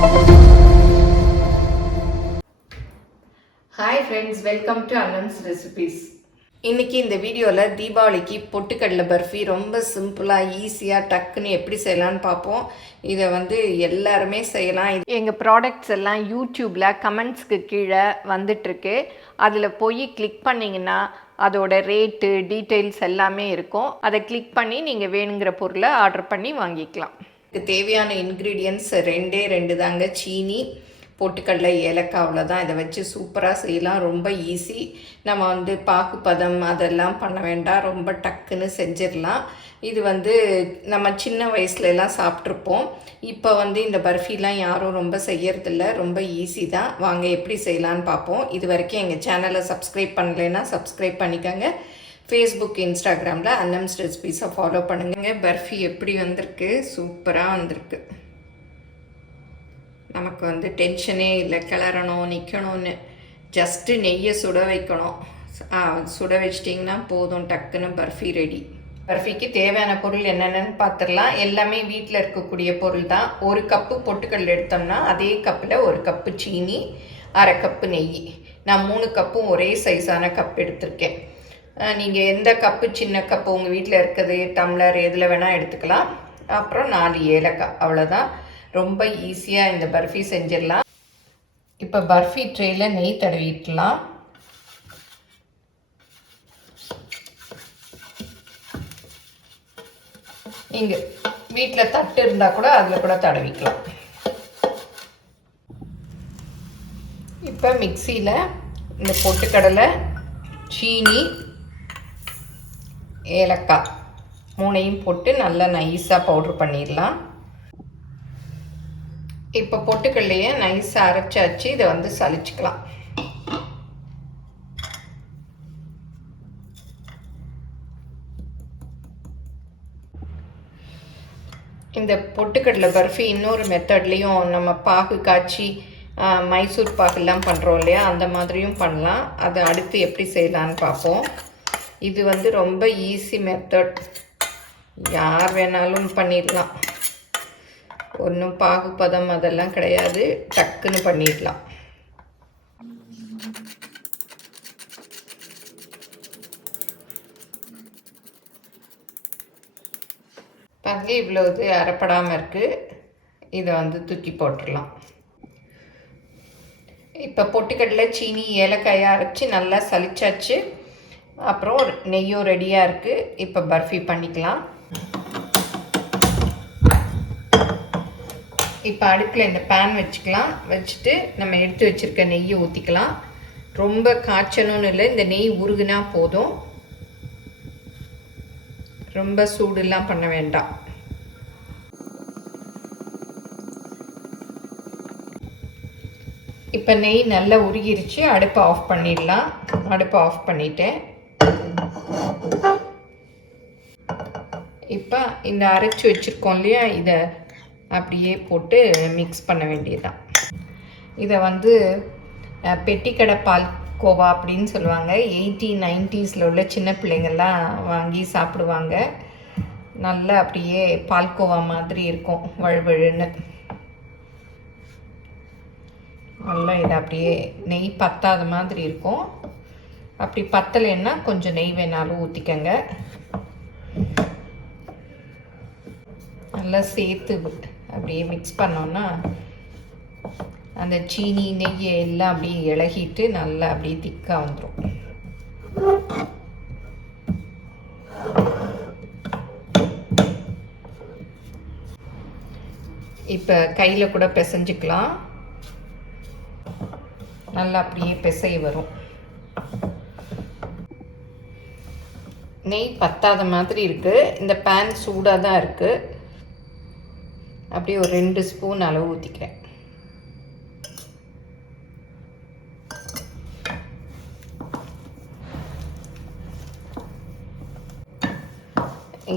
Hi friends, welcome to Anand's Recipes. இன்னைக்கு இந்த வீடியோவில் தீபாவளிக்கு பொட்டுக்கடலை பர்ஃபி ரொம்ப சிம்பிளாக ஈஸியாக டக்குன்னு எப்படி செய்யலான்னு பார்ப்போம். இதை எல்லாருமே செய்யலாம். எங்கள் ப்ராடக்ட்ஸ் எல்லாம் யூடியூப்பில் கமெண்ட்ஸ்க்கு கீழே வந்துட்டுருக்கு. அதில் போய் கிளிக் பண்ணிங்கன்னா அதோட ரேட்டு டீட்டெயில்ஸ் எல்லாமே இருக்கும். அதை கிளிக் பண்ணி நீங்கள் வேணுங்கிற பொருளை ஆர்டர் பண்ணி வாங்கிக்கலாம். இதுக்கு தேவையான இன்க்ரீடியன்ட்ஸ் ரெண்டு தாங்க. சீனி, பொட்டுக்கடலை, ஏலக்காய், அவ்வளோதான். இதை வச்சு சூப்பராக செய்யலாம். ரொம்ப ஈஸி. நம்ம பாக்குப்பதம் அதெல்லாம் பண்ண வேண்டாம். ரொம்ப டக்குன்னு செஞ்சிடலாம். இது நம்ம சின்ன வயசுலலாம் சாப்பிட்ருப்போம். இப்போ இந்த பர்ஃபிலாம் யாரும் ரொம்ப செய்யறதில்ல. ரொம்ப ஈஸி தான். வாங்க எப்படி செய்யலான்னு பார்ப்போம். இது வரைக்கும் எங்கள் சேனலை சப்ஸ்கிரைப் பண்ணலைன்னா சப்ஸ்கிரைப் பண்ணிக்கோங்க. ஃபேஸ்புக், இன்ஸ்டாகிராமில் அன்னம்ஸ் ரெசிபீஸை ஃபாலோ பண்ணுங்க. பர்ஃபி எப்படி வந்திருக்கு? சூப்பராக வந்திருக்கு. நமக்கு டென்ஷனே இல்லை, கிளறணும் நிற்கணும்னு. ஜஸ்ட்டு நெய்யை சுட வைக்கணும். சுட வச்சிட்டிங்கன்னா போதும், டக்குன்னு பர்ஃபி ரெடி. பர்ஃபிக்கு தேவையான பொருள் என்னென்னு பார்த்துடலாம். எல்லாமே வீட்டில் இருக்கக்கூடிய பொருள் தான். 1 கப்பு பொட்டுக்கடலை எடுத்தோம்னா அதே கப்பில் 1 கப்பு சீனி, 1/2 கப்பு நெய். நான் 3 கப்பும் ஒரே சைஸான கப் எடுத்திருக்கேன். நீங்கள் எந்த கப்பு, சின்ன கப்பு உங்கள் வீட்டில் இருக்குது, டம்ளர் எதில் வேணால் எடுத்துக்கலாம். அப்புறம் 4 ஏலக்காய், அவ்வளோதான். ரொம்ப ஈஸியாக இந்த பர்ஃபி செஞ்சிடலாம். இப்போ பர்ஃபி ட்ரேயில் நெய் தடவிடலாம். இங்கே வீட்டில் தட்டு இருந்தால் கூட அதில் கூட தடவிக்கலாம். இப்போ மிக்சியில் இந்த பொட்டுக்கடலை, சீனி, ஏலக்காய் 3ஐயும் போட்டு நல்லா நைஸாக பவுட்ரு பண்ணிடலாம். இப்போ பொட்டுக்கடலையை நைஸாக அரைச்சாச்சு. இதை சலிச்சுக்கலாம். இந்த பொட்டுக்கடலை பர்ஃபி இன்னொரு மெத்தட்லேயும் நம்ம பாகு காய்ச்சி மைசூர் பாகுலாம் பண்ணுறோம் இல்லையா, அந்த மாதிரியும் பண்ணலாம். அதை அடுத்து எப்படி செய்யலான்னு பார்ப்போம். இது ரொம்ப ஈஸி மெத்தட். யார் வேணாலும் பண்ணிடலாம். ஒன்றும் பாகுபதம் அதெல்லாம் கிடையாது. டக்குன்னு பண்ணிடலாம். பாருங்க, இவ்வளோ இது அரைப்படாமல் இருக்குது. இதை தூக்கி போட்டுடலாம். இப்போ பொட்டுக்கடலை, சீனி, ஏலக்காயை அரைச்சி நல்லா சலிச்சாச்சு. அப்புறம் நெய்யும் ரெடியாக இருக்குது. இப்போ பர்ஃபி பண்ணிக்கலாம். இப்போ அடுப்பில் இந்த பேன் வச்சுக்கலாம். வச்சுட்டு நம்ம எடுத்து வச்சுருக்க நெய்யை ஊற்றிக்கலாம். ரொம்ப காய்ச்சணும்னு இல்லை, இந்த நெய் உருகுனா போதும். ரொம்ப சூடுலாம் பண்ண வேண்டாம். இப்போ நெய் நல்லா உருகிருச்சு. அடுப்பை ஆஃப் பண்ணிடலாம். அடுப்பை ஆஃப் பண்ணிட்டேன். இப்போ இந்த அரைச்சி வச்சுருக்கோம் இல்லையா, இதை அப்படியே போட்டு மிக்ஸ் பண்ண வேண்டியதுதான். இதை பெட்டிக்கடை பால்கோவா அப்படின்னு சொல்லுவாங்க. 80s, 90s உள்ள சின்ன பிள்ளைங்கள்லாம் வாங்கி சாப்பிடுவாங்க. நல்லா அப்படியே பால்கோவா மாதிரி இருக்கும், வழுவழுன்னு. நல்லா இதை அப்படியே நெய் பத்தாத மாதிரி இருக்கும். அப்படி பத்தலைன்னா கொஞ்சம் நெய் வேணாலும் ஊற்றிக்கங்க. நல்லா சேர்த்து அப்படியே மிக்ஸ் பண்ணோன்னா அந்த சீனி, நெய் எல்லாம் அப்படியே இளகிட்டு நல்லா அப்படியே திக்காக வந்துடும். இப்போ கையில் கூட பிசைஞ்சிக்கலாம். நல்லா அப்படியே பிசை வரும். நெய் பத்தாத மாதிரி இருக்குது. இந்த பேன் சூடாக தான் இருக்குது. அப்படியே ஒரு 2 ஸ்பூன் அளவு ஊற்றிக்கிறேன்.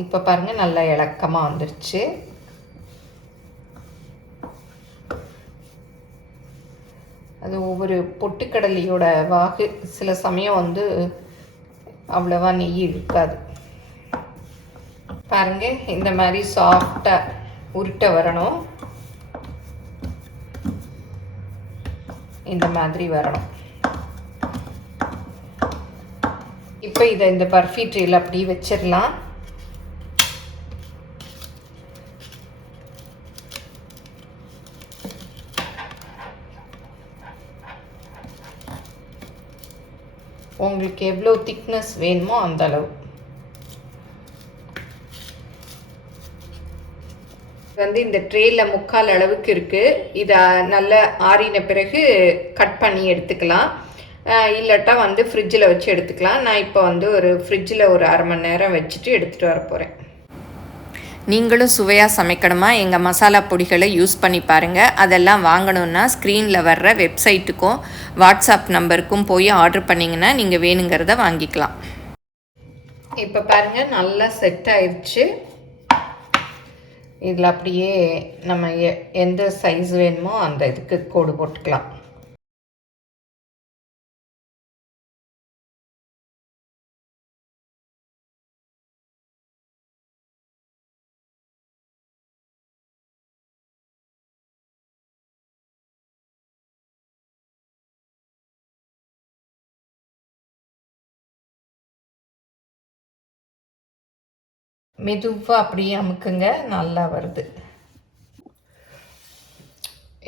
இப்போ பாருங்கள், நல்லா இளக்கமாக வந்துருச்சு. அது ஒவ்வொரு பொட்டுக்கடலையோட வாகு. சில சமயம் அவ்வளவா நெய் இருக்காது. பாருங்கள், இந்த மாதிரி சாஃப்டாக உருட்டை வரணும். இந்த மாதிரி வரணும். இப்போ இதை இந்த பர்ஃபி ட்ரேயில் அப்படியே வச்சிடலாம். உங்களுக்கு எவ்வளோ திக்னஸ் வேணுமோ அந்த அளவு. இந்த ட்ரேயில் 3/4 அளவுக்கு இருக்குது. இதை நல்லா ஆறின பிறகு கட் பண்ணி எடுத்துக்கலாம். இல்லாட்டா ஃப்ரிட்ஜில் வச்சு எடுத்துக்கலாம். நான் இப்போ ஒரு ஃப்ரிட்ஜில் ஒரு 1/2 மணி நேரம் வச்சுட்டு எடுத்துகிட்டு வர போகிறேன். நீங்களும் சுவையாக சமைக்கணுமா? எங்கள் மசாலா பொடிகளை யூஸ் பண்ணி பாருங்கள். அதெல்லாம் வாங்கணுன்னா ஸ்க்ரீனில் வர்ற வெப்சைட்டுக்கும் வாட்ஸ்அப் நம்பருக்கும் போய் ஆர்டர் பண்ணிங்கன்னா நீங்கள் வேணுங்கிறத வாங்கிக்கலாம். இப்போ பாருங்கள், நல்லா செட் ஆயிடுச்சு. இதில் அப்படியே நம்ம எந்த சைஸ் வேணுமோ அந்த இதுக்கு கோடு போட்டுக்கலாம். மெதுவாக அப்படியே அமுக்குங்க, நல்லா வருது.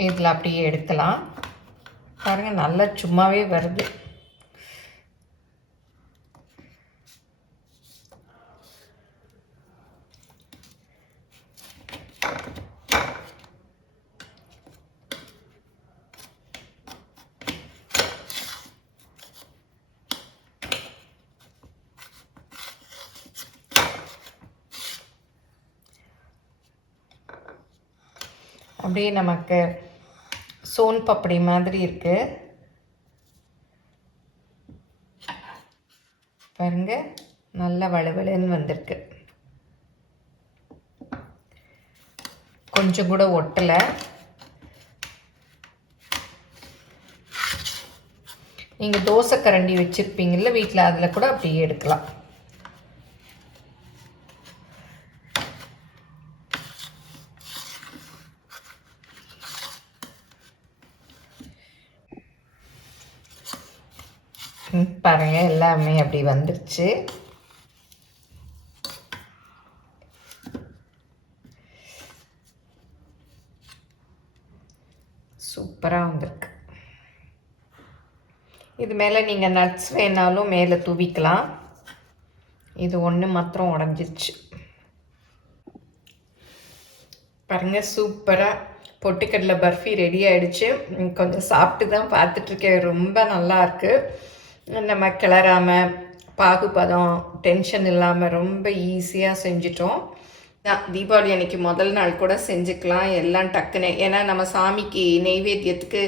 இதில் அப்படியே எடுக்கலாம். பாருங்கள், நல்லா சும்மாவே வருது. அப்படியே நமக்கு சோன் பப்படி மாதிரி இருக்கு பாருங்க, நல்ல வழுவழுன்னு வந்திருக்கு. கொஞ்சம் கூட ஒட்டலை. நீங்கள் தோசை கரண்டி வச்சுருப்பீங்கள்ல வீட்டில், அதில் கூட அப்படியே எடுக்கலாம். பாருங்க, எல்லாமே அப்படி வந்துருச்சு. சூப்பராக வந்திருக்கு. இது மேலே நீங்கள் நட்ஸ் வேணாலும் மேலே தூவிக்கலாம். இது ஒன்று மாத்திரம் உடஞ்சிருச்சு. பாருங்கள், சூப்பராக பொட்டுக்கடலை பர்ஃபி ரெடி ஆகிடுச்சு. கொஞ்சம் சாப்பிட்டு தான் பார்த்துட்ருக்கேன். ரொம்ப நல்லாயிருக்கு. நம்ம கிளறாமல், பாகுபதம், டென்ஷன் இல்லாமல் ரொம்ப ஈஸியாக செஞ்சிட்டோம். தீபாவளி அன்றைக்கி முதல் நாள் கூட செஞ்சுக்கலாம் எல்லாம் டக்குன்னு. ஏன்னா நம்ம சாமிக்கு நெய்வேத்தியத்துக்கு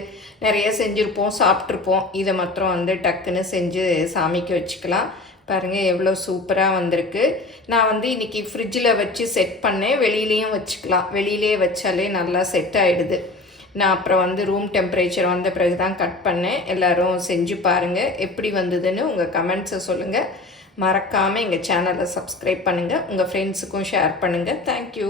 நிறைய செஞ்சுருப்போம், சாப்பிட்ருப்போம். இதை மாத்திரம் டக்குன்னு செஞ்சு சாமிக்கு வச்சுக்கலாம். பாருங்கள், எவ்வளோ சூப்பராக வந்திருக்கு. நான் இன்றைக்கி ஃப்ரிட்ஜில் வச்சு செட் பண்ணேன். வெளியிலையும் வச்சுக்கலாம். வெளியிலே வச்சாலே நல்லா செட் ஆகிடுது. நான் அப்புறம் ரூம் டெம்பரேச்சர் வந்த பிறகு தான் கட் பண்ணேன். எல்லோரும் செஞ்சு பாருங்கள், எப்படி வந்ததுன்னு உங்கள் கமெண்ட்ஸை சொல்லுங்கள். மறக்காமல் எங்கள் சேனலை சப்ஸ்கிரைப் பண்ணுங்கள். உங்கள் ஃப்ரெண்ட்ஸுக்கும் ஷேர் பண்ணுங்கள். தேங்க்யூ.